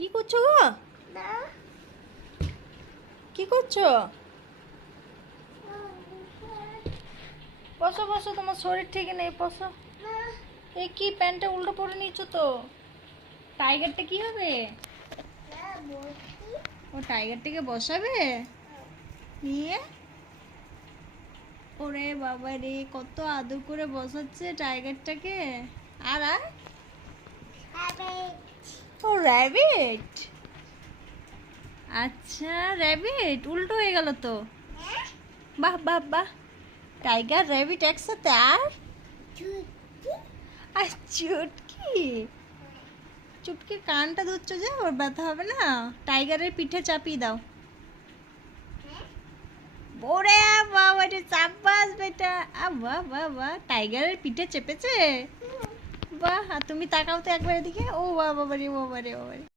কি করছো গো? কি করছো? বসো বসো, তোমার শরীর ঠিক নেই, বসো। এই কি প্যান্টটা উল্টো পরে নিয়েছো তো? টাইগারটা কি হবে? ও টাইগারটাকে বসাবে নিয়ে? ওরে বাবা রে, কত আদর করে বসাচ্ছে টাইগারটাকে। আর আর ও র্যাবিট। আচ্ছা, র্যাবিট উল্টো হয়ে গেল তো। বাহ বাহ বাহ, টাইগার র্যাবিট একসাথে। আর চুটকি, চুটকির কানটা ধরছো যে, ওর ব্যথা হবে না? টাইগারের পিঠে চাপিয়ে দাও। ওরে বাবা রে, চাপাস বেটা। বাহ বাহ বাহ, টাইগারের পিঠে চেপেছে। বাহ, আর তুমি তাকাও তো একবার এদিকে। ও বাবা রে, বাবা রে, বাবা রে।